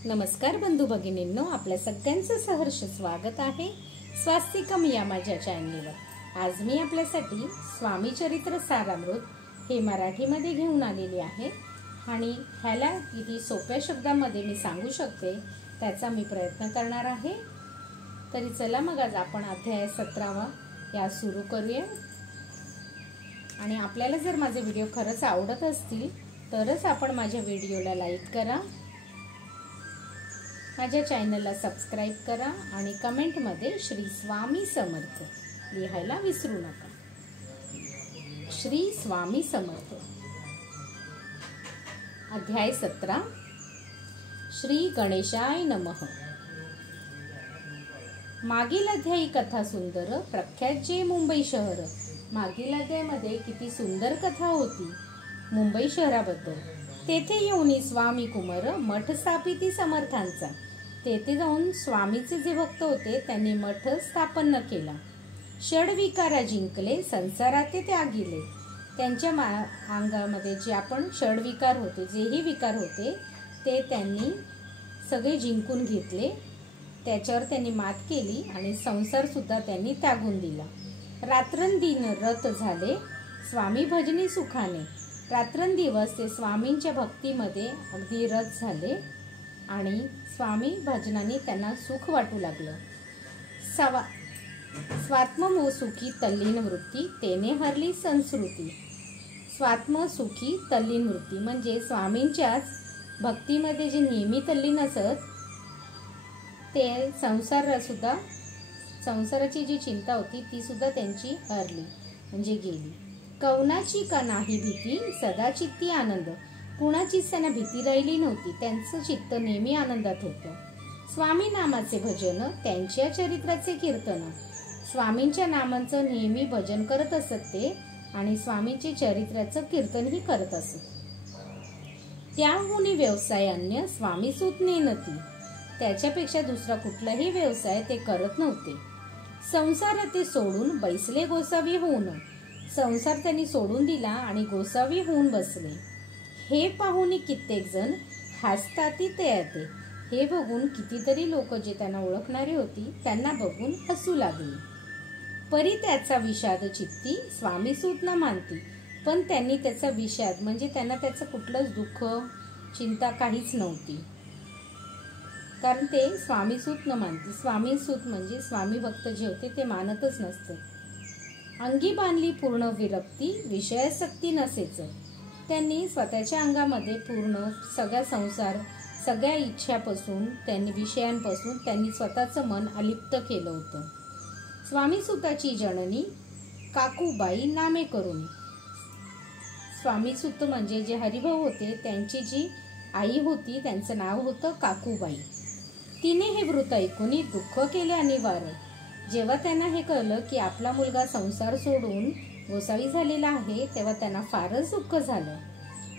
नमस्कार बंधू भगिनींनो, आपल्या सगळ्यांचं सहर्ष स्वागत आहे स्वास्तिकम या माझ्या चॅनलवर। आज मी आपल्यासाठी स्वामी चरित्र सारामृत हे मराठीमध्ये घेऊन आलेली आहे आणि ह्याला किती सोप्या शब्दांमध्ये मी सांगू शकते त्याचा मी प्रयत्न करणार आहे। तरी चला मग आज आपण अध्याय 17वा या सुरू करूया। आणि आपल्याला जर माझे व्हिडिओ खरंच आवडत असतील तरच आपण माझ्या व्हिडिओला लाईक करा, माझ्या चॅनलला सबस्क्राइब करा आणि कमेंटमध्ये श्री स्वामी समर्थ लिहायला विसरू नका। श्री स्वामी समर्थ। अध्याय 17। श्री गणेशाय नमः। मागील अध्यायी कथा सुंदर प्रख्यात जे मुंबई शहर। मागील अध्यायामध्ये किती सुंदर कथा होती मुंबई शहराबद्दल। तेथे येऊन स्वामी कुमार मठ स्थापिती समर्थांचा। तेथे जाऊन स्वामीचे जे भक्त होते त्यांनी मठ स्थापन केला। षडविकारा जिंकले, संसारात ते त्यागिले। त्यांच्या अंगामध्ये जे आपण षडविकार होते, जेही विकार होते ते त्यांनी सगळे जिंकून घेतले, त्याच्यावर त्यांनी मात केली आणि संसार सुद्धा त्यांनी त्यागून दिला। रात्रंदिन रत झाले स्वामी भजनी सुखाने। रात्रंदिवस ते स्वामींच्या भक्तीमध्ये अगदी रत झाले आणि स्वामी भजनाने त्यांना सुख वाटू लागलं। स्वात्मसुखी तल्लीन वृत्ती तेने हरली संस्कृती। स्वात्मसुखी तल्लीन वृत्ती म्हणजे स्वामींच्याच भक्तीमध्ये जे नेहमी तल्लीन असत ते संसाराची जी चिंता होती ती सुद्धा त्यांची हरली म्हणजे गेली। कवनाची का नाही भीती सदा चित्ती आनंद। कुणाचीच त्यांना भीती राहिली नव्हती, त्यांचं चित्त नेहमी आनंदात होतं। स्वामी नामाचे भजन त्यांच्या चरित्राचे कीर्तन। स्वामींच्या नामांचं नेहमी भजन करत असत ते आणि स्वामींचे चरित्राचं कीर्तनही करत असत। त्याहून व्यवसाय अन्य स्वामी सूत नेनती। त्याच्यापेक्षा दुसरा कुठलाही व्यवसाय ते करत नव्हते। संसार ते सोडून बैसले गोसावी होऊन। संसार त्यांनी सोडून दिला आणि गोसावी होऊन बसले। हे पाहून कित्येक जण हसताती तयाते। हे बघून कितीतरी लोक जे त्यांना ओळखणारी होती त्यांना बघून हसू लागली। परी त्याचा विषाद चित्ती स्वामी सूत न मानती। पण त्यांनी त्याचा विषाद म्हणजे त्यांना त्याचं कुठलंच दुःख चिंता काहीच नव्हती, कारण ते स्वामी सूत न मानती। स्वामी सूत म्हणजे स्वामी भक्त जे होते ते मानतच नसते। अंगी बांधली पूर्ण विरक्ती विषयासक्ती नसेच। त्यांनी स्वतःच्या अंगामध्ये पूर्ण सगळा संसार सगळ्या इच्छापासून त्यांनी विषयांपासून त्यांनी स्वतःचं मन अलिप्त केलं होतं। स्वामी सुताची जननी काकूबाई नामे करून। स्वामी सुत म्हणजे जे हरिभाऊ होते त्यांची जी आई होती त्यांचं नाव होतं काकूबाई। तिने हे वृत्त ऐकून दुःख केले अनिवार्य। जेव्हा त्यांना हे कळलं की आपला मुलगा संसार सोडून गोसावी झालेला आहे तेव्हा त्यांना फारच दुःख झालं।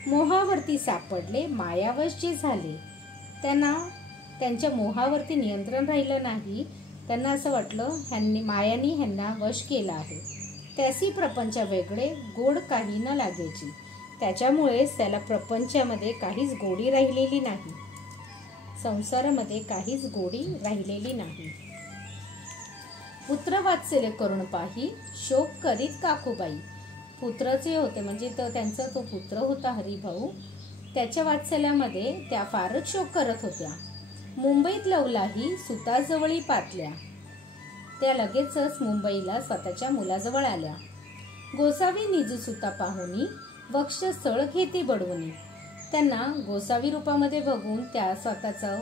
मोहावरती सापडले मायावश जे झाले। त्यांना त्यांच्या मोहावरती नियंत्रण राहिलं नाही। त्यांना असं वाटलं मायानी ह्यांना वश केला आहे। त्यासी प्रपंच वेगळे गोड काही न लागायची। त्याच्यामुळेच त्याला प्रपंचामध्ये काहीच गोडी राहिलेली नाही, संसारामध्ये काहीच गोडी राहिलेली नाही। पुत्र वात्सल्य करून पाही शोक करीत काकूबाई। पुत्रचे होते म्हणजे त्यांचा तो पुत्र होता हरिभाऊ, त्याच्या वात्सल्यामध्ये त्या फारच शोक करत होत्या। मुंबईत लवलाही सुताजवळी पातल्या। त्या लगेचच मुंबईला स्वतःच्या मुलाजवळ आल्या। गोसावी निज सुता पाहुनी वक्षस्थळ घेते बडवून। त्यांना गोसावी रूपामध्ये बघून त्या स्वतःचा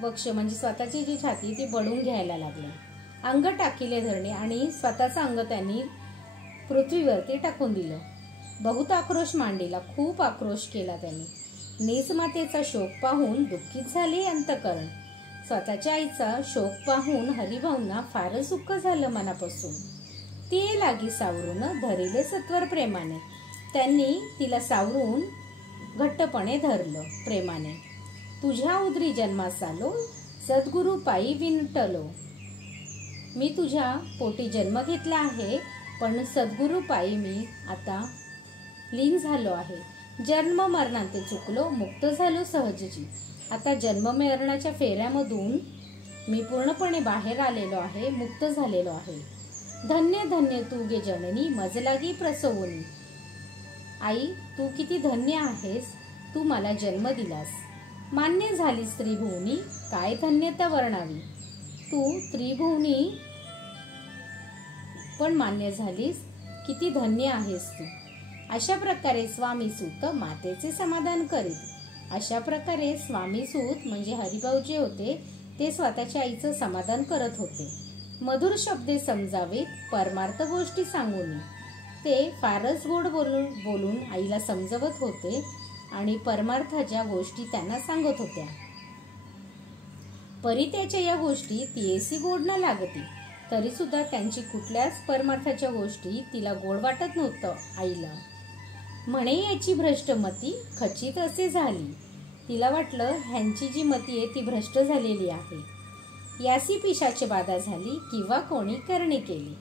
वक्ष म्हणजे स्वतःची जी छाती ती बडवून घ्यायला लागल्या। अंग टाकिले धरणे आणि स्वतःचं अंग त्यांनी पृथ्वीवरती टाकून दिलं। बहुत आक्रोश मांडीला, खूप आक्रोश केला त्यांनी। निजमातेचा शोक पाहून दुःखित झाले अंतकरण। स्वतःच्या आईचा शोक पाहून हरिभाऊंना फारच दुःख झालं मनापासून। ते लागी सावरून धरिले सत्वर प्रेमाने। त्यांनी तिला सावरून घट्टपणे धरलं प्रेमाने। तुझ्या उदरी जन्मास आलो सद्गुरु पायी विंटलो। मी तुझ्या पोटी जन्म घेतला आहे पण सद्गुरु पायी मी आता लीन झालो आहे। जन्म मरणांते चुकलो, मुक्त झालो सहजची. आता जन्म मरणाच्या फेऱ्यामधून मी पूर्णपणे बाहेर आलेलो आहे, मुक्त झालेलो आहे. धन्य धन्य तू गे जननी, मजलागी प्रसवनी. आई, तू किती धन्य आहेस, तू मला जन्म दिलास. मान्य झालीस त्रिभुवनी, काय धन्यता वर्णावी. तू त्रिभुवनी पण मान्य झालीस, किती धन्य आहेस तू. अशा प्रकारे स्वामी सूत मातेचे समाधान करीत. अशा प्रकारे स्वामी सूत म्हणजे हरिभाऊ जे होते ते स्वतःच्या आईचं समाधान करत होते. मधुर शब्दे समजावे, परमार्थ गोष्टी सांगून. ते फारच गोड बोलून आईला समजवत होते आणि परमार्थाच्या गोष्टी त्यांना सांगत होत्या. परित्याच्या या गोष्टी तियेसी गोड न लागती, तरी सुद्धा त्यांची कुठल्याच परमार्थाच्या गोष्टी तिला गोड वाटत नव्हतं आईला. म्हणे याची भ्रष्ट मती खचित असे झाली. तिला वाटलं ह्यांची जी मती आहे ती भ्रष्ट झालेली आहे. यासी पिशाची बाधा झाली किंवा कोणी करणे केली.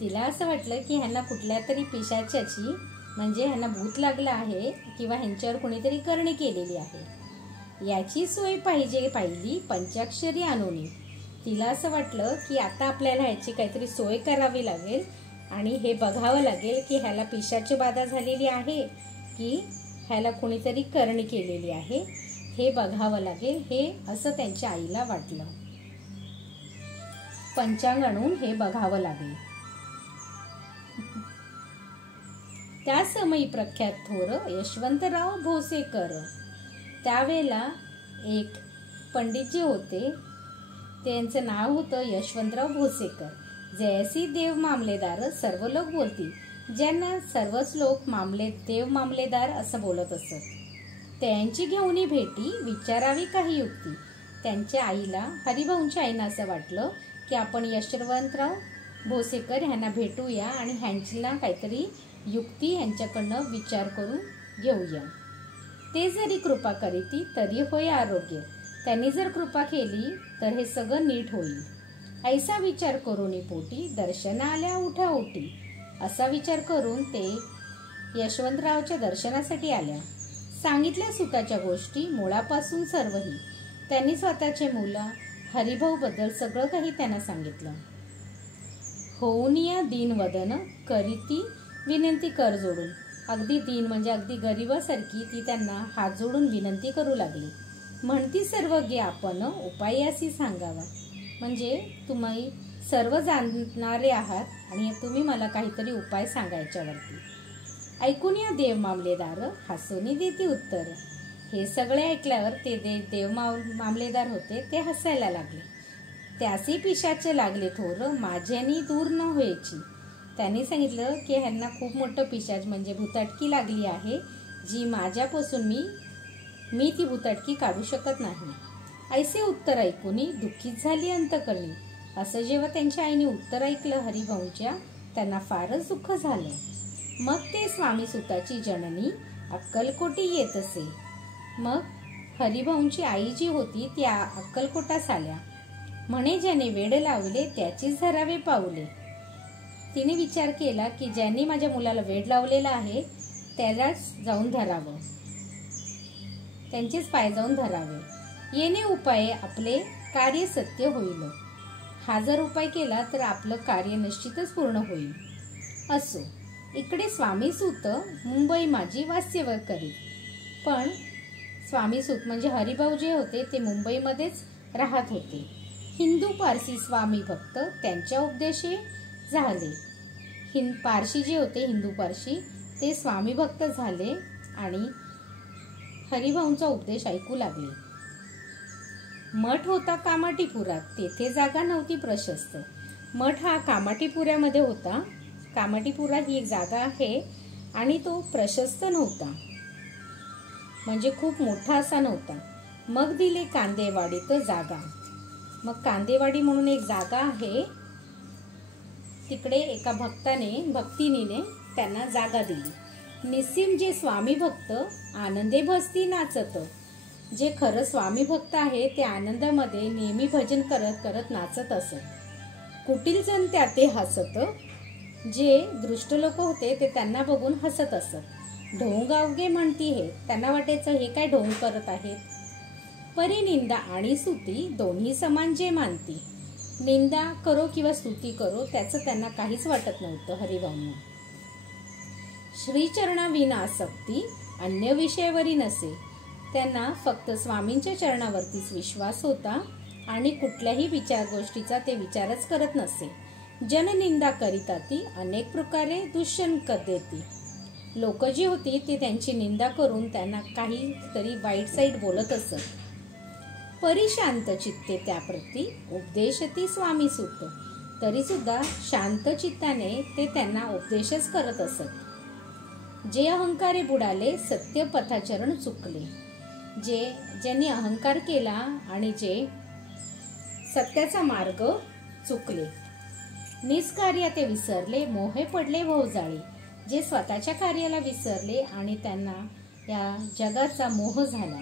तिला असं वाटलं की ह्यांना कुठल्या तरी पिशाच्याची म्हणजे ह्यांना भूत लागलं आहे किंवा ह्यांच्यावर कोणीतरी करणे केलेली आहे. याची सोय पाहिली पंचाक्षरी आणून. तिला असं वाटलं की आता आपल्याला ह्याची काहीतरी सोय करावी लागेल आणि हे बघावं लागेल की ह्याला पिशाची बाधा झालेली आहे की ह्याला कोणीतरी करणी केलेली आहे, हे बघावं लागेल. हे असं त्यांच्या आईला वाटलं. पंचांग आणून हे बघावं लागेल. त्या समयी प्रख्यात थोर यशवंतराव भोसेकर, त्यावेळेला एक पंडित जे होते त्यांचं नाव होतं यशवंतराव भोसेकर. जयसी देव मामलेदार सर्व लोक बोलतील, ज्यांना सर्वच लोक देव मामलेदार असं बोलत असत. त्यांची घेऊन भेटी विचारावी काही युक्ती. त्यांच्या आईला हरिभाऊंच्या आईला असं वाटलं की आपण यशवंतराव भोसेकर ह्यांना भेटूया आणि ह्यांची काहीतरी युक्ती ह्यांच्याकडनं विचार करून घेऊया. ते जरी कृपा करीती तरी होय आरोग्य. त्यांनी जर कृपा केली तर हे सगळं नीट होईल. ऐसा विचार करून पोटी दर्शना आल्या उठा उठी. असा विचार करून ते यशवंतरावच्या दर्शनासाठी आल्या. सांगितल्या सुखाच्या गोष्टी मुळापासून सर्वही. त्यांनी स्वतःचे मुला हरिभाऊ बद्दल सगळं काही त्यांना सांगितलं. होऊन या दीन वदन करीती विनंती कर जोडून. अगदी दीन म्हणजे अगदी गरीबासारखी ती त्यांना हात जोडून विनंती करू लागली. म्हणती सर्व गे आपण उपायासी सांगावा. म्हणजे तुम्ही सर्व जाणणारे आहात आणि तुम्ही मला काहीतरी उपाय सांगायच्यावरती. ऐकून या देव मामलेदार हसून देती उत्तर. हे सगळे ऐकल्यावर ते देव मामलेदार होते ते हसायला लागले. त्यासी पिशाचे लागले थोर माझ्यानी दूर न व्हायची. त्यांनी सांगितलं की ह्यांना खूप मोठं पिशाच म्हणजे भूताटकी लागली आहे, जी माझ्यापासून मी ती भूताटकी काढू शकत नाही. ऐसे उत्तर ऐकून दुःखीत झाली अंतकरणी. असं जेव्हा त्यांच्या आईने उत्तर ऐकलं हरिभाऊंच्या, त्यांना फारच दुःख झालं. मग ते स्वामी सुताची जननी अक्कलकोटी येत असे. मग हरिभाऊंची आई जी होती त्या अक्कलकोटास आल्या. म्हणे ज्याने वेड लावले त्याचीच धरावे पावले. तिने विचार केला की ज्यांनी माझ्या मुलाला वेड लावलेला आहे त्यालाच जाऊन धरावं, त्यांचेच पाय जाऊन धरावे. येणे उपाय आपले कार्य सत्य होईल. हा जर उपाय केला तर आपलं कार्य निश्चितच पूर्ण होईल. असो, इकडे स्वामी सूत मुंबई माझी वास्तव्य करीत. पण स्वामी सूत म्हणजे हरिभाऊ जे होते ते मुंबईमध्येच राहत होते. हिंदू पारसी स्वामी भक्त त्यांच्या उपदेशे झाले. पारशी जे होते हिंदू पारशी ते स्वामी भक्त झाले आणि हरिभाऊंचा उपदेश ऐकू लागले. मठ होता कामाटीपुरात, तेथे जागा नव्हती प्रशस्त. मठ हा कामाटीपुऱ्यामध्ये होता. कामाटीपुरा ही एक जागा आहे आणि तो प्रशस्त नव्हता, म्हणजे खूप मोठा असा नव्हता. मग दिले कांदेवाडीत जागा. मग कांदेवाडी म्हणून एक जागा आहे, तिकडे एका भक्तिनीने त्यांना जागा दिली. निस्सीम जे स्वामी भक्त आनंदे भस्ती नाचत. जे खरं स्वामी भक्त आहे ते आनंदामध्ये नेहमी भजन करत करत नाचत असत. कुटील जण त्या ते हसत. जे दृष्ट लोक होते ते त्यांना बघून हसत असत. ढोंग अवघे म्हणती हे. त्यांना वाटायचं हे काय ढोंग करत आहेत. परी निंदा आणि स्तुती दोन्ही समान जे मानती. निंदा करो किंवा स्तुती करो त्याचं त्यांना काहीच वाटत नव्हतं हरिभाऊंना. श्रीचरणाविना आसक्ती अन्य विषयावरी नसे. त्यांना फक्त स्वामींच्या चरणावरतीच विश्वास होता आणि कुठल्याही विचार गोष्टीचा ते विचारच करत नसे. जननिंदा करिता ती अनेक प्रकारे दुष्यंक देती. लोक जी होती ती त्यांची निंदा करून त्यांना काहीतरी वाईट साईड बोलत असत. परी शांत चित्ते त्याप्रती उपदेशती स्वामी सुत. तरी सुद्धा शांत चित्ताने ते त्यांना उपदेशच करत असत. जे अहंकारे बुडाले सत्य पथाचरण चुकले. ज्यांनी अहंकार केला आणि जे सत्याचा मार्ग चुकले. निष्कार्य ते विसरले मोहे पडले भोवजाळी. जे स्वतःच्या कार्याला विसरले आणि त्यांना या जगाचा मोह झाला.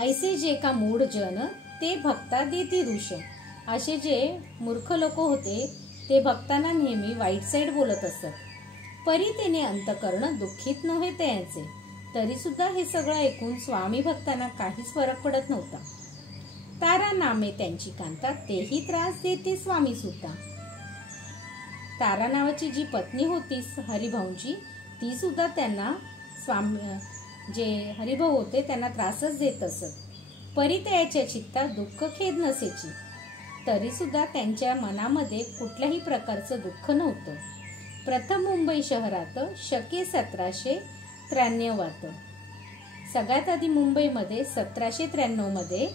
ऐसे जे का मूढ जन ते भक्ता देती दोष. असे जे मूर्ख लोक होते ते भक्तांना नेहमी वाईट साईड बोलत असत. परी तेने अंतकरण दुःखित नव्हे त्यांचे. तरी सुद्धा हे सगळं ऐकून स्वामी भक्तांना काहीच फरक पडत नव्हता. तारा नामे त्यांची कांता तेही त्रास देते स्वामी सुद्धा. तारा नावाची जी पत्नी होती हरिभाऊंची ती सुद्धा त्यांना जे हरिभाऊ होते त्यांना त्रासच देत असत. परित्याच्या चित्तात दुःख खेद नसेची. तरी सुद्धा त्यांच्या मनामध्ये कुठल्याही प्रकारचं दुःख नव्हतं. प्रथम मुंबई शहरात शके 1793 सगळ्यात आधी मुंबईमध्ये 1793 मध्ये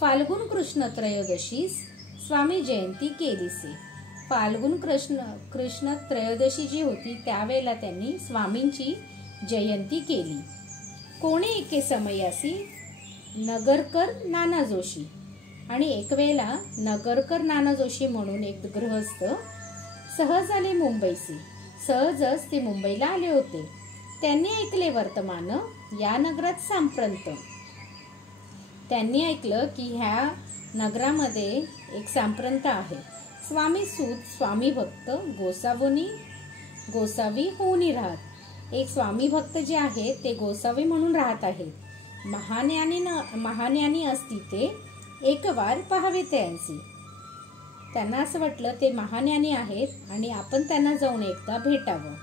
फाल्गुन कृष्ण त्रयोदशीस स्वामी जयंती केलीसे. फाल्गुन कृष्ण त्रयोदशी जी होती त्यावेळेला त्यांनी स्वामींची जयंती केली. कोणे एके समयासी नगरकर नाना जोशी. आणि एक वेळेला नगरकर नाना जोशी म्हणून एक गृहस्थ सहज आले मुंबईसी. सहजच ते मुंबईला आले होते. त्यांनी ऐकले वर्तमान या नगरात सांप्रत. त्यांनी ऐकलं की ह्या नगरामध्ये एक सांप्रत आहे. स्वामी सूत स्वामी भक्त गोसावी होऊन राहत. एक स्वामी भक्त जे आहेत ते गोसावी म्हणून राहत आहेत. महाज्ञानी असती ते एक वार पाहावे त्यांचे. त्यांना असं वाटलं ते महाज्ञानी आहेत आणि आपण त्यांना जाऊन एकदा भेटावं.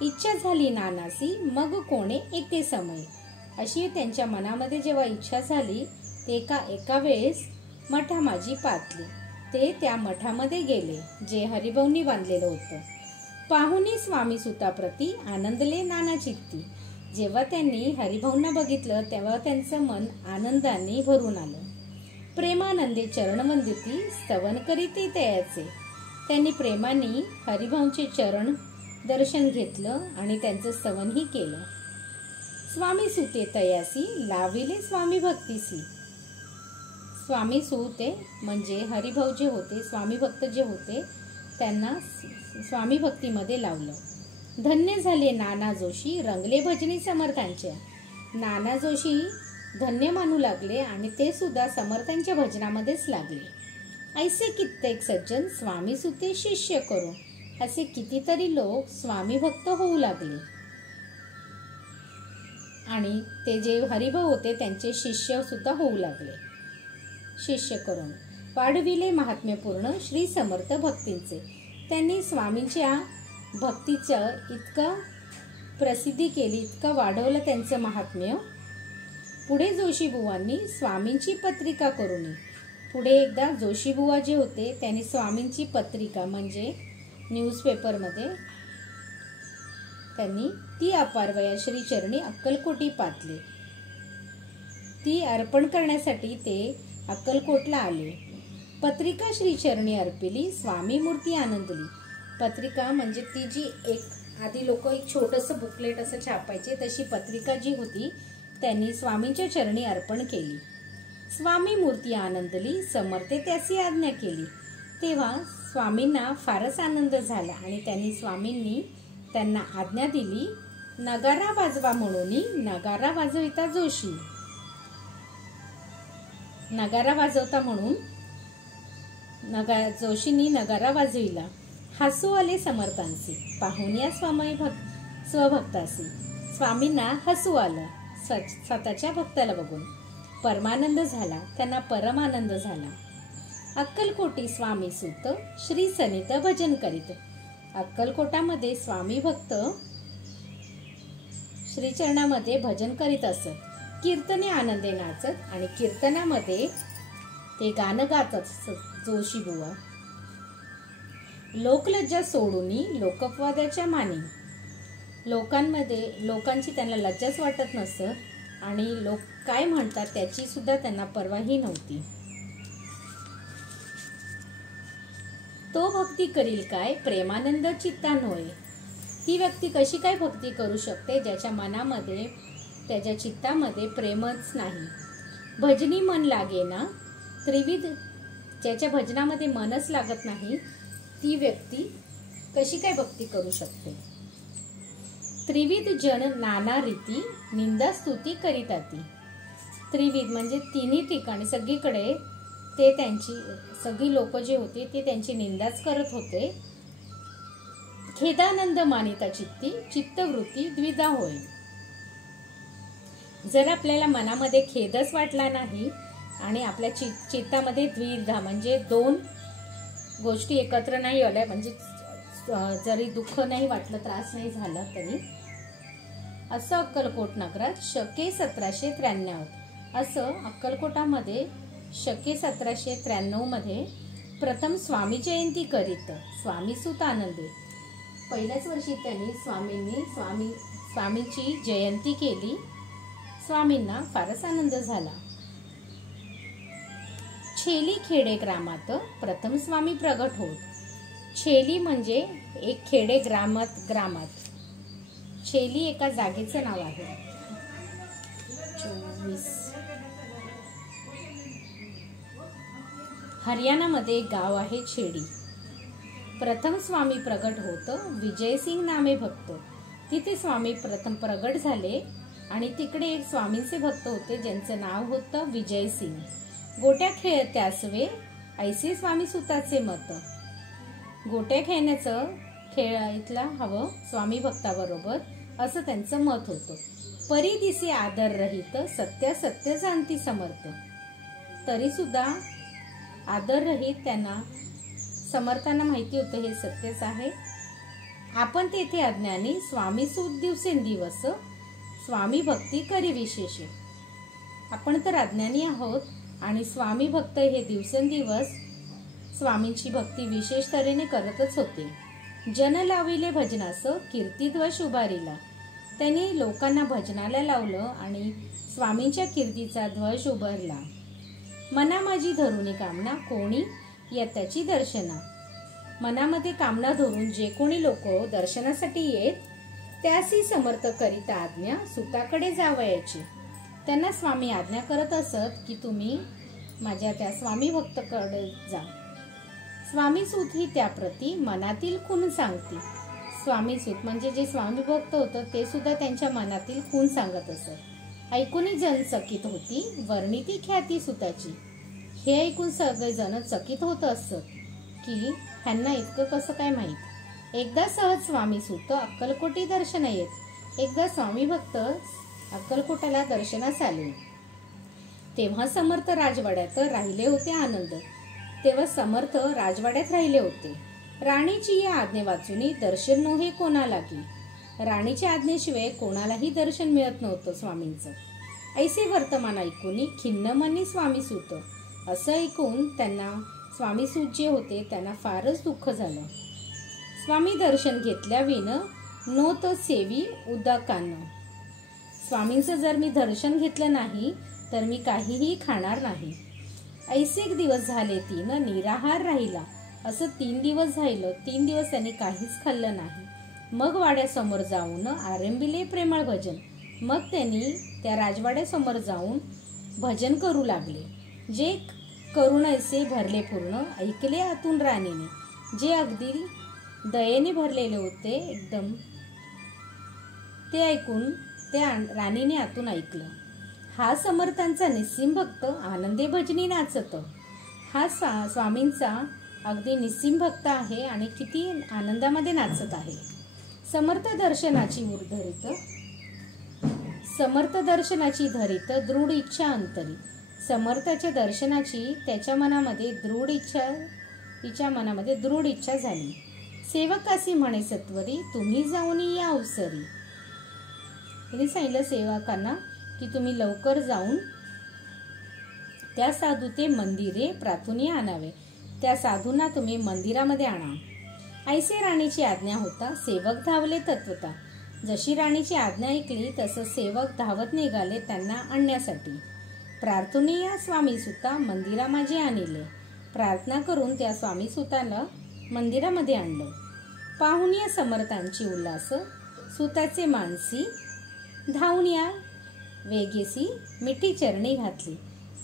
इच्छा झाली नानासी मग कोणे एके समय. अशी त्यांच्या मनामध्ये जेव्हा इच्छा झाली ते एका वेळेस मठा माझी पातली. ते त्या मठामध्ये गेले जे हरिभाऊंनी बांधलेलं होतं. पाहुनी स्वामी सुताप्रती आनंदले नाना चित्ती. जेव्हा त्यांनी हरिभाऊंना बघितलं तेव्हा त्यांचं मन आनंदाने भरून आलं. प्रेमानंदे चरणवंदिती स्तवन करीते तयाचे. त्यांनी प्रेमाने हरिभाऊंचे चरण दर्शन घेतलं आणि त्यांचं स्तवनही केलं. स्वामी सुते तयासी लाविले स्वामी भक्तीसी. स्वामी सुते म्हणजे हरिभाऊ जे होते स्वामी भक्त जे होते त्यांना स्वामी भक्तीमध्ये लावलं. धन्य झाले नाना जोशी रंगले भजनी समर्थांच्या. नाना जोशी धन्य मानू लागले आणि ते सुद्धा समर्थांच्या भजनामध्येच लागले. ऐसे कित्येक सज्जन स्वामी सुते शिष्य करू. असे कितीतरी लोक स्वामी भक्त होऊ लागले आणि ते जे हरिभाऊ होते त्यांचे शिष्य सुद्धा होऊ लागले. शिष्य करून वाढविले महात्म्यपूर्ण श्री समर्थ भक्तींचे. त्यांनी स्वामींच्या भक्तीचं इतकं प्रसिद्धी केली, इतकं वाढवलं त्यांचं महात्म्य. पुढे जोशीबुवांनी स्वामींची पत्रिका करून पुढे एकदा जोशीबुवा जे होते त्यांनी स्वामींची पत्रिका म्हणजे न्यूजपेपरमध्ये त्यांनी ती अपारवया श्रीचरणी अक्कलकोटी पातले. ती अर्पण करण्यासाठी ते अक्कलकोटला आले. पत्रिका श्रीचरणी अर्पिली स्वामी मूर्ती आनंदली. पत्रिका म्हणजे ती जी एक आधी लोक एक छोटंसं बुकलेट असं छापायचे तशी पत्रिका जी होती त्यांनी स्वामींच्या चरणी अर्पण केली. स्वामी मूर्ती आनंदली समर्थे त्याची आज्ञा केली. तेव्हा स्वामींना फारच आनंद झाला आणि स्वामींनी त्यांना आज्ञा दिली नगारा वाजवा म्हणून. नगारा वाजविता जोशी. नगारा वाजवता म्हणून जोशींनी नगारा वाजविला. हसू आले समर्थांचे. पाहुन या स्वभक्तासी. स्वामींना हसू आलं स्वतःच्या भक्ताला बघून. परमानंद झाला, त्यांना परमानंद झाला. अक्कलकोटी स्वामी सुत श्री सनित भजन करीत. अक्कलकोटामध्ये स्वामी भक्त श्रीचरणामध्ये भजन करीत असत. कीर्तने आनंदे नाचत आणि कीर्तनामध्ये ते गाणं गातच जोशी बुवा. लोकलज्जा सोडूनी लोकपवादाच्या मानी. लोकांची त्यांना लज्जाच वाटत नसत आणि लोक काय म्हणतात त्याची सुद्धा त्यांना पर्वाही नव्हती. तो भक्ती करील काय प्रेमानंद चित्ता नोय. ती व्यक्ती कशी काय भक्ती करू शकते ज्याच्या मनामध्ये त्याच्या चित्तामध्ये प्रेमच नाही. भजनी मन लागे ना त्रिविध. ज्याच्या भजनामध्ये मनच लागत नाही ती व्यक्ती कशी काय भक्ती करू शकते. त्रिविध जन नाना रीती निंदा स्तुती करीताती. त्रिविध म्हणजे तिन्ही ठिकाणी सगळीकडे ते त्यांची सगळी लोक जे होते ते त्यांची निंदाच करत होते. खेदानंद मानिता चित्ती चित्तवृत्ती द्विधा होय. जर आपल्याला मनामध्ये खेदच वाटला नाही आणि आपल्या चित्तामध्ये द्विधा म्हणजे दोन गोष्टी एकत्र नाही आल्या, म्हणजे जरी दुःख नाही वाटलं, त्रास नाही झाला तरी, असं अक्कलकोट नगरात शके 1793 असं अक्कलकोटामध्ये शके 1793 मध्ये प्रथम स्वामी जयंती करीत स्वामी सुत आनंदे. पहिल्याच वर्षी त्यांनी स्वामींची जयंती केली. स्वामींना फारच आनंद झाला. छेली खेडे ग्रामात प्रथम स्वामी प्रगट होत. छेली म्हणजे एक खेडे ग्रामात. छेली एका जागेचं नाव आहे. 24 हरियाणामध्ये एक गाव आहे छेडी. प्रथम स्वामी प्रगट होत. विजयसिंग नामे भक्त. तिथे स्वामी प्रथम प्रगट झाले आणि तिकडे एक स्वामींचे भक्त होते ज्यांचं नाव होतं विजयसिंग. गोट्या खेळत्यासवे ऐसे स्वामी सुताचे मत. गोट्या खेळायला हवं स्वामी भक्ताबरोबर असं त्यांचं मत होतं. परी दिसे आदर रहित सत्य जाणती समर्थ. तरी सुद्धा आदर रहित त्यांना समर्थांना माहिती होतं हे सत्यच आहे. आपण तेथे अज्ञानी स्वामी सूत दिवसेंदिवस स्वामी भक्ती करी विशेष. आपण तर अज्ञानी आहोत आणि स्वामी भक्त हे दिवसेंदिवस स्वामींची भक्ती विशेष तऱ्हेने करतच होते. जन लाविले भजनास कीर्तिध्वज उभारिला. त्यांनी लोकांना भजनाला लावलं आणि स्वामींच्या कीर्तीचा ध्वज उभारला. मना माझी धरुनी कामना कोणी येत्याची दर्शना. मनामध्ये कामना धरून जे कोणी लोक दर्शनासाठी येत त्यासी समर्थ करिता आज्ञा सुताकडे जावयाची. त्यांना स्वामी आज्ञा करत असत की तुम्ही माझ्या त्या स्वामी भक्तकडे जा. स्वामी सूत ही त्याप्रती मनातील खून सांगते. स्वामी सूत म्हणजे जे स्वामी भक्त होतं ते सुद्धा त्यांच्या मनातील खून सांगत असत. ऐकून जन चकित होती वर्णिती ख्याती सुताची. हे ऐकून सगळे जण चकित होत असत की ह्यांना इतकं कसं काय माहीत. एकदा सहज स्वामी सूत अक्कलकोटी दर्शन येत. एकदा स्वामी भक्त अक्कलकोटाला दर्शनास आले. तेव्हा समर्थ राजवाड्यात राहिले होते. आनंद तेव्हा समर्थ राजवाड्यात राहिले होते. राणीची या आज्ञे वाचून दर्शन नव्हे कोणाला की. राणीच्या आज्ञेशिवाय कोणालाही दर्शन मिळत नव्हतं स्वामींचं. ऐसे वर्तमान ऐकून खिन्न मनी स्वामी सूत. असं ऐकून त्यांना स्वामी सूत जे होते त्यांना फारच दुःख झालं. स्वामी दर्शन घेतल्याविन नोत सेवी उदाकान्न. स्वामींचं जर मी दर्शन घेतलं नाही तर मी काहीही खाणार नाही. ऐसेक दिवस झाले 3 निराहार राहिला. असं 3 दिवस झालं. 3 दिवस त्यांनी काहीच खाल्लं नाही. मग वाड्यासमोर जाऊन आरंभिले प्रेमळ भजन. मग त्यांनी त्या राजवाड्यासमोर जाऊन भजन करू लागले. जे करुण ऐसे भरले पूर्ण ऐकले आतून राणीने. जे अगदी दयेने भरलेले होते एकदम ते ऐकून त्या राणीने आतून ऐकलं. हा समर्थांचा निस्सीम भक्त आनंदे भजनी नाचत. हा स्वामींचा अगदी निस्सीम भक्त आहे आणि किती आनंदामध्ये नाचत आहे. समर्थ दर्शनाची धरित दृढ इच्छा अंतरी. समर्थाच्या दर्शनाची त्याच्या मनामध्ये दृढ इच्छा झाली. सेवकासी म्हणे सत्वरी, तुम्ही जाऊन या अवसरी. त्यांनी सांगितलं सेवकांना की तुम्ही लवकर जाऊन त्या साधू ते मंदिरे प्रार्थुनी आणावे. त्या साधूंना तुम्ही मंदिरामध्ये आणा. ऐसे राणीची आज्ञा होता. सेवक धावले तत्वता. जशी राणीची आज्ञा ऐकली तसं सेवक धावत निघाले त्यांना आणण्यासाठी. प्रार्थुनीया स्वामी सुता मंदिरा माझे आणले. प्रार्थना करून त्या स्वामी सुताला मंदिरामध्ये आणलं. पाहून या समर्थांची उल्हास, सुताचे मानसी धावून या वेगेसी मिठी चरणी घातली.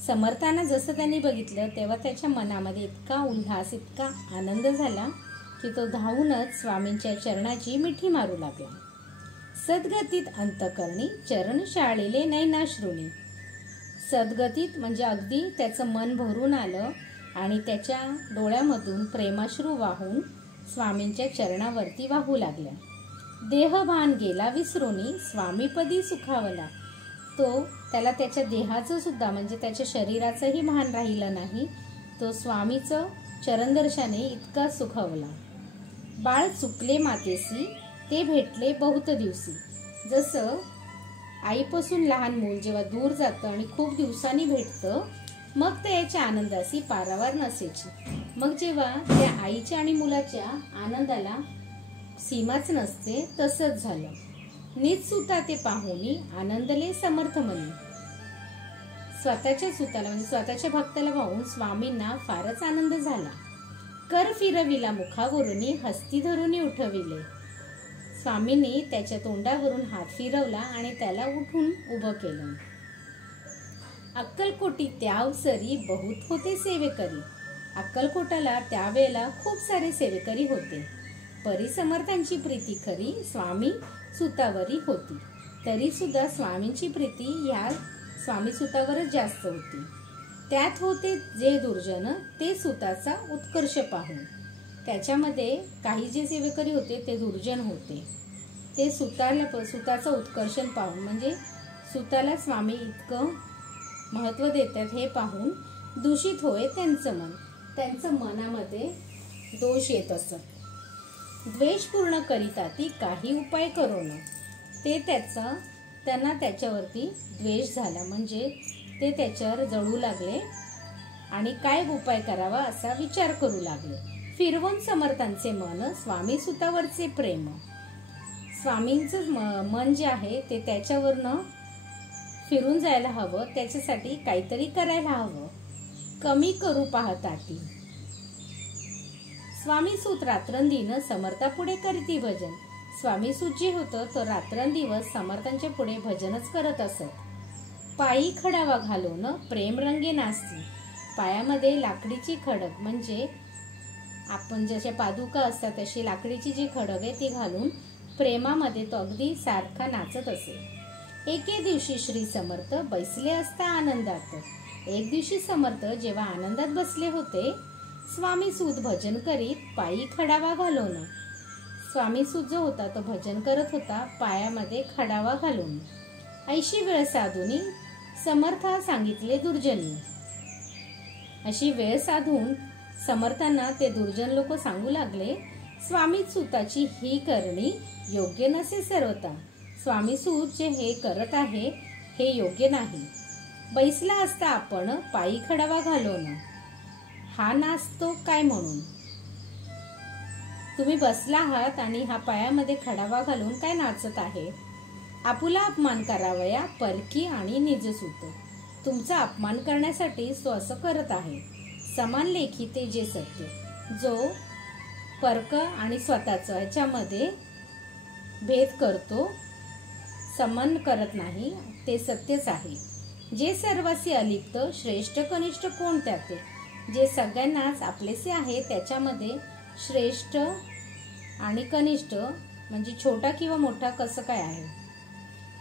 समर्थांना जसं त्यांनी बघितलं तेव्हा त्याच्या मनामध्ये इतका उल्हास, इतका आनंद झाला की तो धावूनच स्वामींच्या चरणाची मिठी मारू लागला. सद्गतीत अंतकरणी चरण शाळिले नैनाश्रुणी. सद्गतीत म्हणजे अगदी त्याचं मन भरून आलं आणि त्याच्या डोळ्यामधून प्रेमाश्रू वाहून स्वामींच्या चरणावरती वाहू लागल्या. देहभान गेला विसरूनी स्वामीपदी सुखावला. त्याला त्याच्या देहाचं सुद्धा म्हणजे त्याच्या शरीराचंही भान राहिलं नाही. तो स्वामीचं चरणदर्शनाने इतका सुखावला. बाळ चुकले मातेसी ते भेटले बहुत दिवशी. जसं आईपासून लहान मूल जेव्हा दूर जातं आणि खूप दिवसांनी भेटतं मग त्याच्या आनंदाची पारावार नसायची. मग जेव्हा त्या आईच्या आणि मुलाच्या आनंदाला सीमाच नसते तसंच झालं. नीच सुता ते पाहुनी आनंदले समर्थ मनी. स्वतःच्या सुताला म्हणजे स्वतःच्या भक्ताला पाहून स्वामींना फारच आनंद झाला. कर फिरविला मुखावरून हस्ती धरून उठविले. स्वामींनी त्याच्या तोंडावरून हात फिरवला आणि त्याला उठून उभं केलं. अक्कलकोटी त्या अवसरी बहुत होते सेवेकरी. अक्कलकोटाला त्यावेळेला खूप सारे सेवेकरी होते. परिसमर्थांची प्रीती खरी स्वामी सुतावरी होती. तरी सुद्धा स्वामींची प्रीती ह्या स्वामी सुतावरच जास्त होती. त्यात होते जे दुर्जन ते सुताचा उत्कर्ष पाहून. त्याच्यामध्ये काही जे सेवेकरी होते ते दुर्जन होते. ते सुताचं उत्कर्षण पाहून म्हणजे सुताला स्वामी इतकं महत्व देतात हे पाहून दूषित होय त्यांचं मन. त्यांचं मनामध्ये दोष येत असत. द्वेष पूर्ण करिता ती काही उपाय करून. त्यांना त्याच्यावरती द्वेष झाला म्हणजे ते त्याच्यावर जळू लागले आणि काय उपाय करावा असा विचार करू लागले. फिरवून समर्थांचे मन स्वामी सुतावरचे प्रेम. स्वामींचं मन जे आहे ते त्याच्यावरनं फिरून जायला हवं. त्याच्यासाठी काहीतरी करायला हवं. कमी करू पाहता ती. स्वामी सूत रात्रंदिन समर्थापुढे करती भजन. स्वामी सूत जे होतं तो रात्रंदिवस समर्थांच्या पुढे भजनच करत असत. पायी खडावा घालून प्रेम रंगे नाचती. पायामध्ये लाकडीची खडक म्हणजे आपण जसे पादुका असतात तशी लाकडीची जी खडक आहे ती घालून प्रेमामध्ये तो अगदी सारखा नाचत असे. एके दिवशी श्री समर्थ बसले असता आनंदात. एक दिवशी समर्थ जेव्हा आनंदात बसले होते स्वामी सूत भजन करीत पायी खडावा घालून. स्वामी सूत जो होता तो भजन करत होता पायामध्ये खडावा घालून. ऐशी वेळ साधूनी समर्था सांगितले दुर्जनी. अशी वेळ साधून समर्थांना ते दुर्जन लोक सांगू लागले स्वामी सूताची ही करणी योग्य नसे सर्वता. स्वामी सूत जे हे करत आहे हे योग्य नाही. बैसला असता आपण पायी खडावा घालून. हा नाचतो काय म्हणून. तुम्ही बसला आहात आणि हा पायामध्ये खडावा घालून काय नाचत आहे. आपुला अपमान करावया परकी आणि निजसूत. तुमचा अपमान करण्यासाठी तो असं करत आहे. समान लेखी ते जे सत्य. जो परक आणि स्वतःचं याच्यामध्ये भेद करतो समान करत नाही ते सत्यच आहे. जे सर्वांशी अलिप्त श्रेष्ठ कनिष्ठ कोण त्याते. जे सगळ्यांनाच आपलेसे आहे त्याच्यामध्ये श्रेष्ठ आणि कनिष्ठ म्हणजे छोटा किंवा मोठा कसं काय आहे.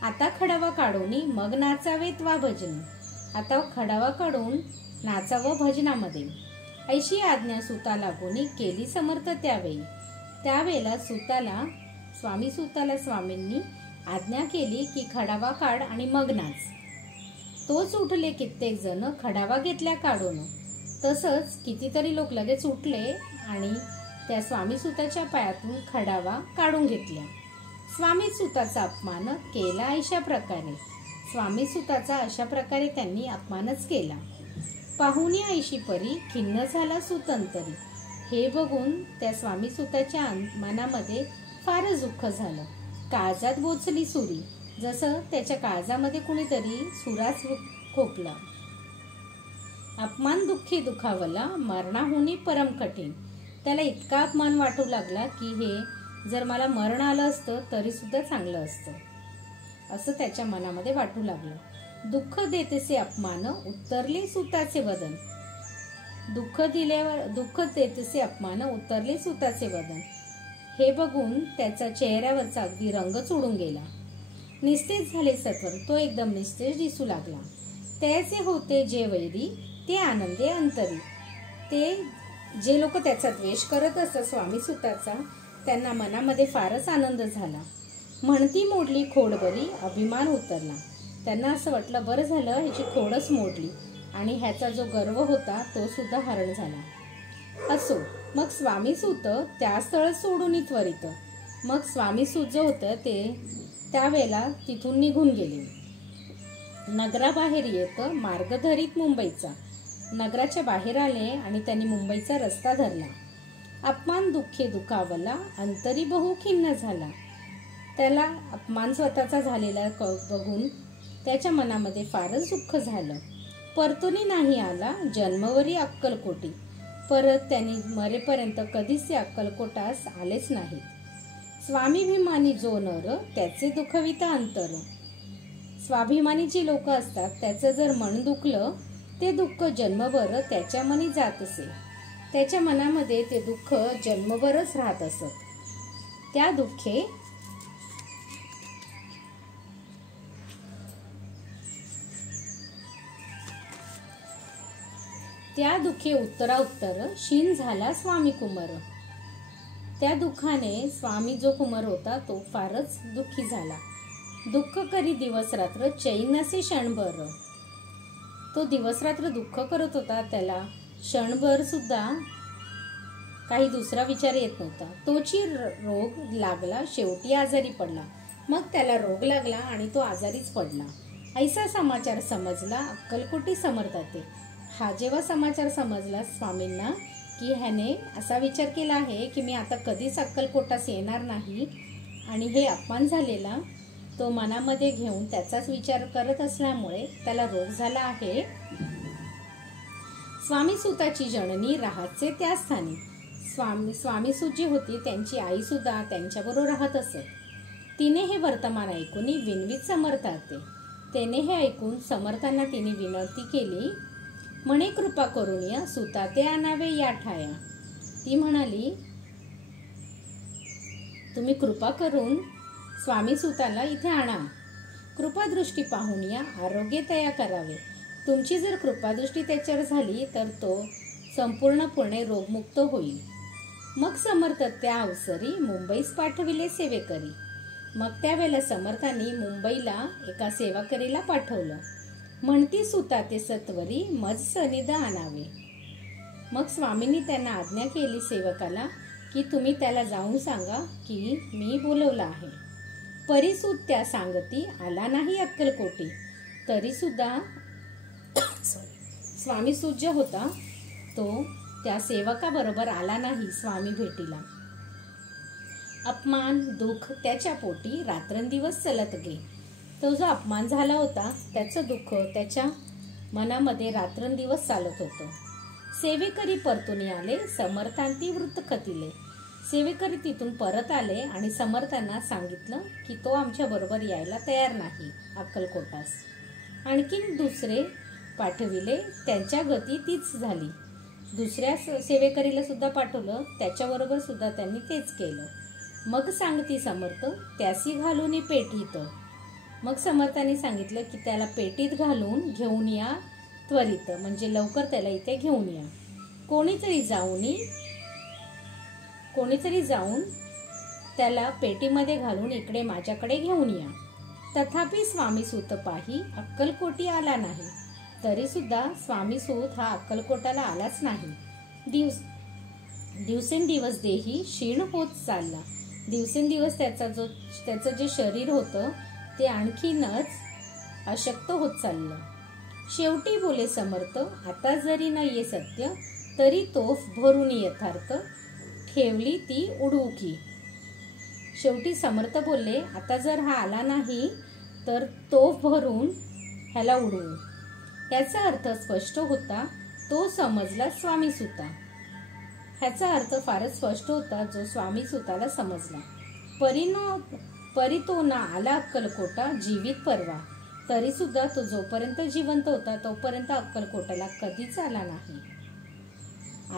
आता खडावा काढून मग नाचावेत वा भजनी. आता खडावा काढून नाचावं भजनामध्ये. ऐशी आज्ञा सुता लागून केली समर्थ त्यावेळी. त्यावेळेला सुताला स्वामी सुताला स्वामींनी आज्ञा केली की खडावा काढ आणि मग नाच. तोच उठले कित्येक जण खडावा घेतल्या काढून. तसंच कितीतरी लोक लगेच उठले आणि त्या स्वामी सुताच्या पायातून खडावा काढून घेतल्या. स्वामी सुताचा अपमान केला अशा प्रकारे. स्वामी सुताचा अशा प्रकारे त्यांनी अपमानच केला. पाहुणी ऐशी परी खिन्न झाला सुतंतरी. हे बघून त्या स्वामी सुताच्या मनामध्ये फारच दुःख झालं. काळजात बोचली सुरी, जसं त्याच्या काळजामध्ये कुणीतरी सुराच खोकला. अपमान दुःखी दुखावला, मरणाहुनी परम कठीण. त्याला इतका अपमान वाटू लागला की हे जर मला मरण आलं असतं तरी सुद्धा चांगलं असतं, असं त्याच्या मनामध्ये वाटू लागलं. दुःख देतेसे अपमान उतरले सुताचे वदन. दुःख देतेसे अपमान उतरले सुताचे वदन. हे बघून त्याचा चेहऱ्यावरचा अगदी रंगच उडून गेला. निस्तेज झाले सत्वर. तो एकदम निस्तेज दिसू लागला. त्याचे होते जे वैरी ते आनंदे अंतरी. ते जे लोक त्याचा द्वेष करत असत स्वामी सुताचा, त्यांना मनामध्ये फारच आनंद झाला. म्हणती मोडली खोड बरी, अभिमान उतरला. त्यांना असं वाटलं बरं झालं ह्याची खोडच मोडली आणि ह्याचा जो गर्व होता तो सुद्धा हरण झाला. असो, मग स्वामी सूत त्या स्थळ सोडून त्वरित. मग स्वामी सूत जे होतं ते त्यावेळेला तिथून निघून गेले. नगराबाहेर येत मार्ग धरीत मुंबईचा. नगराच्या बाहेर आले आणि त्यांनी मुंबईचा रस्ता धरला. अपमान दुःखे दुखावला, अंतरी बहु खिन्न झाला. त्याला अपमान स्वतःचा झालेला बघून त्याच्या मनामध्ये फारच दुःख झालं. परतुनी नाही आला जन्मवरी अक्कलकोटी. परत त्यांनी मरेपर्यंत कधीच ते अक्कलकोटास आलेच नाही. स्वाभिमानी जो नर त्याचे दुखविता अंतर. स्वाभिमानी जे लोक असतात त्याचं जर मन दुखलं ते दुःख जन्मभर त्याच्या मनी जात असे. त्याच्या मनामध्ये ते दुःख जन्मभरच राहत असत. त्या दुःखे उत्तरा उत्तर शीन झाला स्वामी कुमार. त्या दुःखाने स्वामी जो कुमार होता तो फारच दुःखी झाला. दुःख करी दिवस रात्र चैन नसे क्षणभर. तो दिवस रात्र दुःख करत होता. त्याला क्षणभर सुद्धा काही दुसरा विचार येत नव्हता. तोची रोग लागला, शेवटी आजारी पडला. मग त्याला रोग लागला आणि तो आजारीच पडला. ऐसा समाचार समजला अक्कलकोटी समर्थाते. हा जेव्हा समाचार समजला स्वामींना की ह्याने असा विचार केला आहे की मी आता कधीच अक्कलकोटास येणार नाही आणि हे अपमान झालेला तो मनामध्ये घेऊन त्याचाच विचार करत असल्यामुळे त्याला रोग झाला आहे. स्वामी सुताची जननी राहायचे त्या स्थानी. स्वामी सूत जी होती त्यांची आई सुद्धा त्यांच्याबरोबर राहत असत. तिने हे वर्तमान ऐकून विनवीत समर्थाते. त्याने हे ऐकून समर्थांना तिने विनंती केली, म्हणे कृपा करून या सुताते आणावे या ठाया. ती म्हणाली तुम्ही कृपा करून स्वामी सुताला इथे आणा. कृपादृष्टी पाहून या आरोग्य तया करावे. तुमची जर कृपादृष्टी त्याच्यावर झाली तर तो संपूर्णपणे रोगमुक्त होईल. मग समर्थ त्या अवसरी मुंबईस पाठविले सेवेकरी. मग त्यावेळेला समर्थांनी मुंबईला एका सेवाकरीला पाठवलं. म्हणती सुता ते सत्वरी मज सनिध आणावे. मग स्वामींनी त्यांना आज्ञा केली सेवकाला की तुम्ही त्याला जाऊन सांगा की मी बोलवलं आहे. परिसूत त्या सांगती आला नाही अक्कलकोटी. तरी सुद्धा स्वामी सूत जो होता तो त्या सेवकाबरोबर आला नाही स्वामी भेटीला. अपमान दुःख त्याच्या पोटी रात्रंदिवस चलत गे. तो जो अपमान झाला होता त्याचं दुःख त्याच्या मनामध्ये रात्रंदिवस चालत होतं. सेवेकरी परतून आले समर्थांती वृत्त कथिले. सेवेकरी तिथून परत आले आणि समर्थांना सांगितलं की तो आमच्या बरोबर यायला तयार नाही अक्कलकोटास. आणखीन दुसरे पाठविले, त्यांच्या गती तीच झाली. दुसऱ्या सेवेकरीला सुद्धा पाठवलं, त्याच्याबरोबर सुद्धा त्यांनी तेच केलं. मग सांगती समर्थ त्यासी घालून पेटीत. मग समर्थांनी सांगितलं की त्याला पेटीत घालून घेऊन या त्वरित, म्हणजे लवकर त्याला इथे घेऊन या. कोणीतरी जाऊन त्याला पेटीमध्ये घालून इकडे माझ्याकडे घेऊन या. तथापि स्वामीसूत पाही अक्कलकोटी आला नाही. तरी सुद्धा स्वामीसूत हा अक्कलकोटाला आलाच नाही. दिवसेंदिवस देही क्षीण होत चालला. दिवसेंदिवस त्याचं जे शरीर होतं ते आणखीनच अशक्त होत चाललं. शेवटी बोले समर्थ, आता जरी नाहीये सत्य तरी तोफ भरून यथार्थ ठेवली ती उडवू की. शेवटी समर्थ बोलले, आता जर हा आला नाही तर तोफ भरून ह्याला उडवू. ह्याचा अर्थ स्पष्ट होता, तो समजला स्वामीसुता. ह्याचा अर्थ फारच स्पष्ट होता, जो स्वामीसुताला समजला. परी तो ना आला अक्कलकोटा जीवित परवा. तरी सुद्धा तो जोपर्यंत जिवंत होता तोपर्यंत अक्कलकोटाला कधीच आला नाही.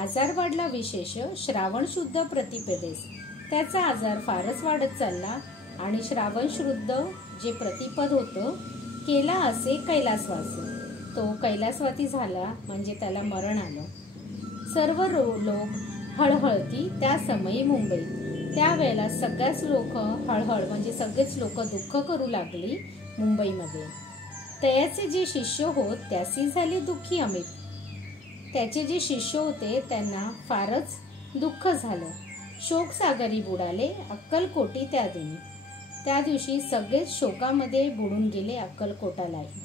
आजार वाढला विशेष श्रावण शुद्ध प्रतिपदेस. त्याचा आजार फारच वाढत चालला आणि श्रावण शुद्ध जे प्रतिपद होतं केला असे कैलासवास. तो कैलासवासी झाला म्हणजे त्याला मरण आलं. सर्व लोक हळहळती त्या समयी मुंबईत. त्यावेळेला सगळ्याच लोक हळहळ म्हणजे सगळेच लोक दुःख करू लागली मुंबईमध्ये. त्याचे जे शिष्य होत त्यासी झाली दुःखी अमित. त्याचे जे शिष्य होते त्यांना फारच दुःख झालं. शोकसागरी बुडाले अक्कलकोटी त्या दिनी. त्या दिवशी सगळेच शोकामध्ये बुडून गेले अक्कलकोटालाही.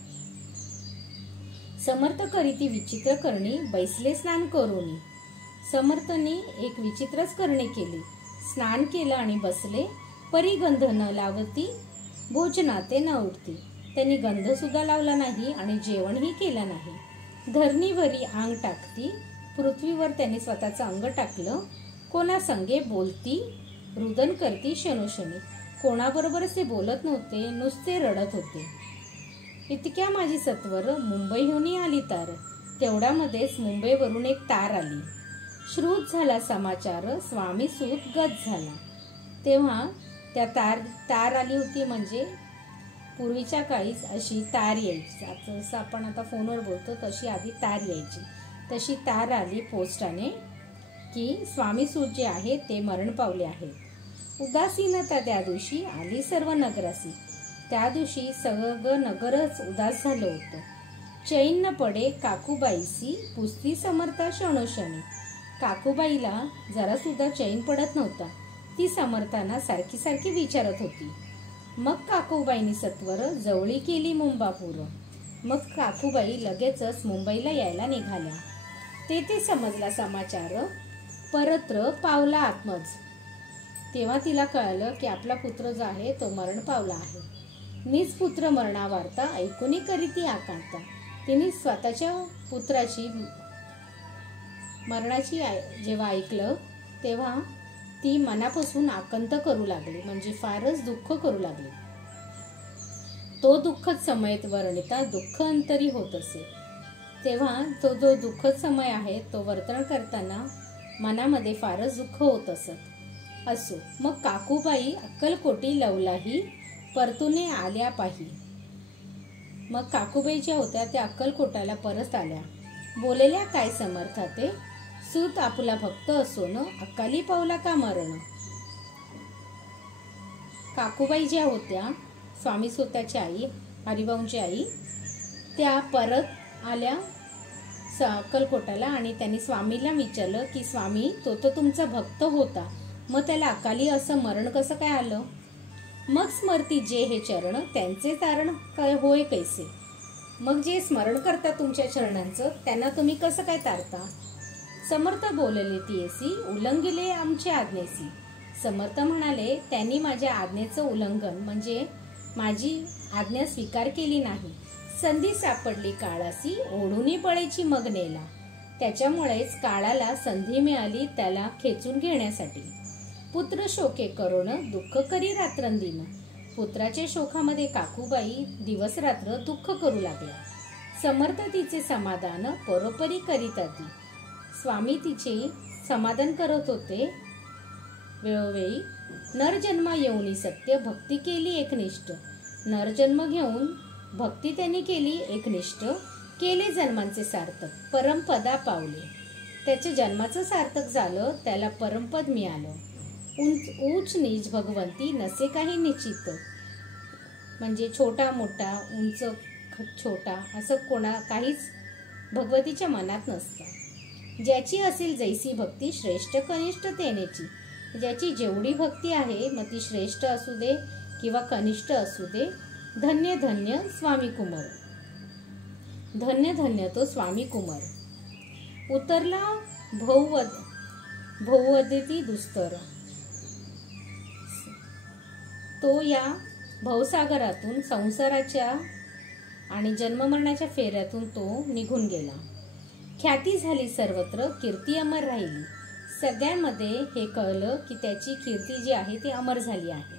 समर्थ करीती विचित्र करणी बैसले स्नान करूनी. समर्थनी एक विचित्रच करणी केली. स्नान केलं आणि बसले. परी गंध न लावती भोजनाते न उठती. त्यांनी गंध सुद्धा लावला नाही आणि जेवणही केलं नाही. धरणीवरी अंग टाकती. पृथ्वीवर त्यांनी स्वतःचं अंग टाकलं. कोणा संगे बोलती रुदन करती शनोशनी. कोणाबरोबरच ते बोलत नव्हते, नुसते रडत होते. इतक्या माझी सत्वर मुंबईहून आली तार. तेवढ्यामध्येच मुंबईवरून एक तार आली. श्रुत झाला समाचार स्वामीसूत गत झाला. तेव्हा त्या तार आली होती म्हणजे पूर्वीच्या काळीच अशी तार यायची. जसं आपण आता फोनवर बोलतो तशी आधी तार यायची. तशी तार आली पोस्टाने की स्वामीसूत जे आहे ते मरण पावले आहेत. उदासीनता त्या दिवशी आली सर्व नगरासी. त्या दिवशी सगळं नगरच उदास झालं होतं. चैन न पडे काकूबाईसी पुसती समर्था क्षणोक्षणी. काकूबाईला जरा सुद्धा चैन पडत नव्हता. ती समर्थांना सारखी सारखी विचारत होती. मग काकूबाईंनी सत्वर जवळी केली मुंबापूर. मग काकूबाई लगेचच मुंबईला यायला निघाल्या. तेथे समजला समाचार परत्र पावला आत्मज. तेव्हा तिला कळलं की आपला पुत्र जो आहे तो मरण पावला आहे. नीच पुत्र मरणावार्ता ऐकूनी करीती आकांता. तिने स्वतःच्या पुत्राची मरणाची जेव्हा ऐकलं तेव्हा ती मनापासून आकंत करू लागली म्हणजे फारच दुःख करू लागली. तो दुःखद समयत वर्णिता दुःख अंतरी होत असे. तेव्हा तो जो दुःखद समय आहे तो वर्तन करताना मनामध्ये फारच दुःख होत असत. असो मग काकूबाई अक्कलकोटी लवलाही परतुने आल्या पाही. मग काकूबाई ज्या होत्या त्या अक्कलकोटाला परत आल्या. बोलेल्या काय समर्था ते सूत आपला भक्त असोन अकाली पावला का मरण. काकूबाई ज्या होत्या स्वामीसूताची आई हरिभाऊंची आई त्या परत आल्या अक्कलकोटाला आणि त्यांनी स्वामीला विचारलं की स्वामी तो तर तुमचा भक्त होता मग त्याला अकाली असं मरण कसं काय आलं. मग स्मरती जे हे चरण त्यांचे तारण काय होय कैसे. मग जे स्मरण करतात तुमच्या चरणांचं त्यांना तुम्ही कसं काय तारता. समर्थ बोलले तीयसी उल्लंघिले आमच्या आज्ञेसी. समर्थ म्हणाले त्यांनी माझ्या आज्ञेचं उल्लंघन म्हणजे माझी आज्ञा स्वीकार केली नाही. संधी सापडली काळासी ओढूनी पळेची मग नेला. त्याच्यामुळेच काळाला संधी मिळाली त्याला खेचून घेण्यासाठी. पुत्र शोके करोन दुःख करी रात्रंदिन. पुत्राच्या शोकामध्ये काकूबाई दिवस रात्र दुःख करू लागल्या. समर्थ तिचे समाधान परोपरी करीत होती. स्वामी तिचे समाधान करत होते वेळोवेळी. नरजन्म येऊनी सत्य भक्ती केली एकनिष्ठ. नरजन्म घेऊन भक्ती त्यांनी केली एकनिष्ठ. केले जन्मांचे सार्थक परमपदा पावले. त्याच्या जन्माचं सार्थक झालं त्याला परमपद मिळालं. ऊच नीच भगवंती नसे काही निश्चित. म्हणजे छोटा मोठा, उंच छोटा असं काहीच भगवतीच्या मनात नसतं. ज्याची असेल जैसी भक्ती श्रेष्ठ कनिष्ठ तेनेची. ज्याची जेवढी भक्ती आहे, मग ती श्रेष्ठ असू दे किंवा कनिष्ठ असू दे, धन्य धन्य स्वामी कुमार. धन्य धन्य तो स्वामी कुमार. उतरला भववदती दुस्तर. तो या भवसागरातून, संसाराच्या आणि जन्ममरणाच्या फेऱ्यातून तो निघून गेला. ख्याती झाली सर्वत्र, कीर्ती अमर राहिली. सगळ्यांमध्ये हे कळलं की त्याची कीर्ती जी आहे ती अमर झाली आहे.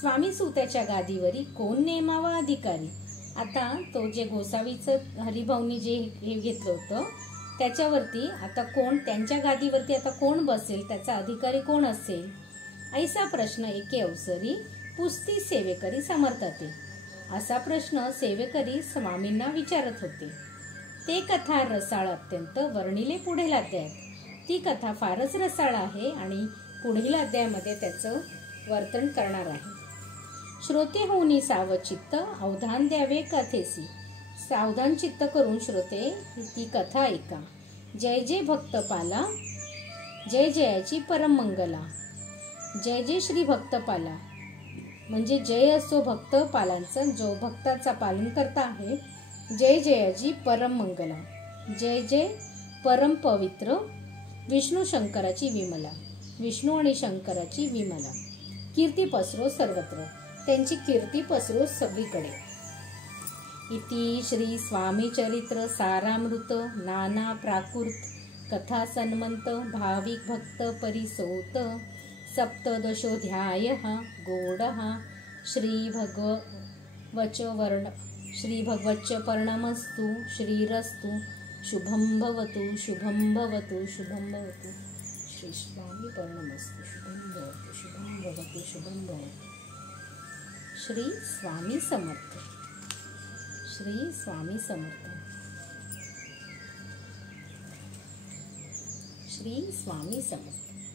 स्वामी सुताच्या गादीवरी कोण नेमावा अधिकारी. आता तो जे गोसावीचं हरिभाऊनी जे हे घेतलं होतं त्याच्यावरती आता कोण, त्यांच्या गादीवरती आता कोण बसेल, त्याचा अधिकारी कोण असेल, ऐसा प्रश्न एके अवसरी पुसती सेवेकरी समर्थते. असा प्रश्न सेवेकरी स्वामींना विचारत होते. ते कथा रसाळ अत्यंत, वर्णिले पुढील अध्यायात. ती कथा फारच रसाळ आहे आणि पुढील अध्यायामध्ये त्याचं वर्णन करणार आहे. श्रोते होऊनी सावचित्त, अवधान द्यावे कथेसी. सावधान चित्त करून श्रोते ती कथा ऐका. जय जय भक्त पाला, जय जयाची परम मंगला. जय जय श्री भक्तपाला, म्हणजे जय असो भक्त पालांचा, जो भक्ताचा पालन करता आहे. जय जयाची परम मंगला. जय जय परम पवित्र विष्णू शंकराची विमला. विष्णू आणि शंकराची विमला. कीर्ती पसरो सर्वत्र, त्यांची कीर्ती पसरो सगळीकडे. इति श्री स्वामी चरित्र सारामृत नाना प्राकृत कथा सन्मंत भाविक भक्त परिसोत. सप्तदशोऽध्यायः गौडः. श्री भगवच्च पर्णमस्तु. श्रीरस्तु. शुभं भवतु, शुभं भवतु, शुभं भवतु. श्री स्वामी पर्णमस्तु. शुभं भवतु, शुभं भवतु, शुभं भवतु. श्री स्वामी समर्थ. श्री स्वामी समर्थ. श्री स्वामी समर्थ.